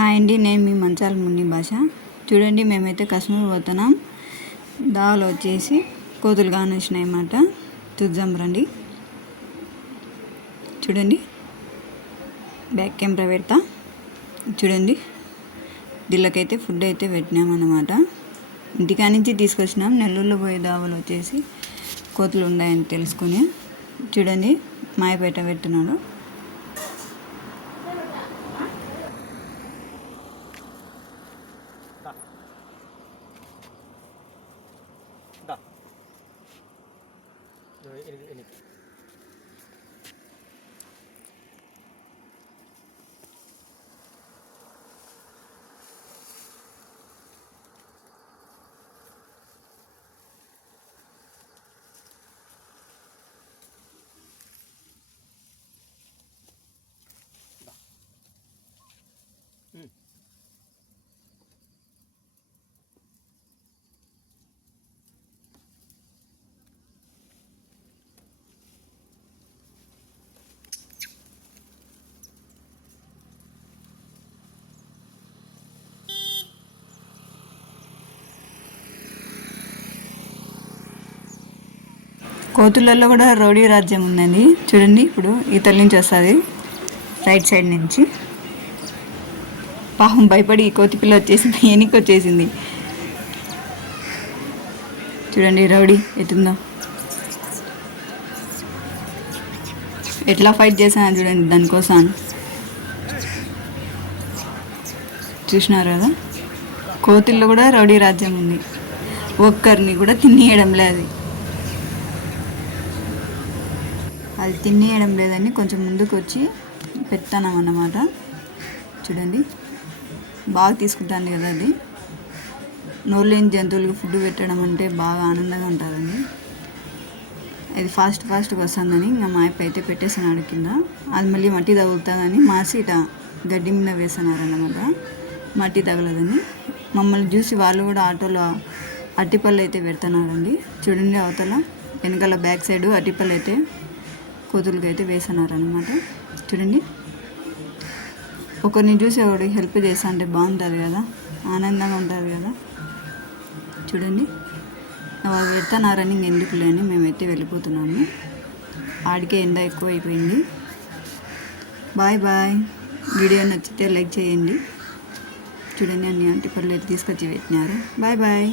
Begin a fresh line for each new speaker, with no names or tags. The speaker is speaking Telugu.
హాయ్ అండి నేను మీ మంచాల ముని భాష. చూడండి మేమైతే కశ్మీర్ పోతున్నాం. దావలు వచ్చేసి కోతులు కానొచ్చినాయి అన్నమాట. చూద్దాం రండి. చూడండి. బ్యాక్ కెమెరా పెడతా. చూడండి. దీళ్ళకైతే ఫుడ్ అయితే పెట్టినామన్నమాట ఇంటికా నుంచి తీసుకొచ్చినాం. నెల్లూరులో పోయే దావలు వచ్చేసి కోతులు ఉన్నాయని తెలుసుకుని. చూడండి మాయపేట పెట్టున్నాడు
Da. Da. എനിക്ക്
కోతులలో కూడా రౌడీ రాజ్యం ఉందండి చూడండి ఇప్పుడు ఇతల నుంచి వస్తుంది రైట్ సైడ్ నుంచి. పాపం భయపడి కోతి పిల్ల వచ్చేసింది ఎనికి వచ్చేసింది. చూడండి రౌడీ ఎటుందో ఎట్లా ఫైట్ చేశాను చూడండి దానికోసం. చూసినారు కదా? కోతుల్లో కూడా రౌడీ రాజ్యం ఉంది. ఒక్కరిని కూడా తినేయడం లేదు. అది తినేయడం లేదని కొంచెం ముందుకు వచ్చి పెడతాను అన్నమాట చూడండి. బాగా తీసుకుంటాను కదా అది. నోరు లేని జంతువులకు ఫుడ్ పెట్టడం అంటే బాగా ఆనందంగా ఉంటుందండి. ఇది ఫాస్ట్ ఫాస్ట్గా వస్తుందని ఇంకా మా అప్ప అయితే పెట్టేసినాడు కింద. అది మళ్ళీ మట్టి తగులుతుందని మాసి ఇట గడ్డి మీద వేసినారన్నమాట మట్టి తగలదని. మమ్మల్ని చూసి వాళ్ళు కూడా ఆటోలో అట్టిపళ్ళు అయితే పెడుతున్నారండి. చూడండి అవతల. వెనకాల బ్యాక్ సైడ్ అట్టిపళ్ళు అయితే కోతులకి అయితే వేసన్నారనమాట చూడండి. ఒకరిని చూసి ఒకరికి హెల్ప్ చేస్తా అంటే బాగుంటుంది కదా. ఆనందంగా ఉంటుంది కదా. చూడండి. వాళ్ళు పెడుతున్నారని ఎందుకు లేని మేమైతే వెళ్ళిపోతున్నాము. ఆడికే ఎండ ఎక్కువ అయిపోయింది బాయ్ బాయ్. వీడియో నచ్చితే లైక్ చేయండి. చూడండి అన్ని అంటే పళ్ళు తీసుకొచ్చి పెట్టినారు. Bye bye.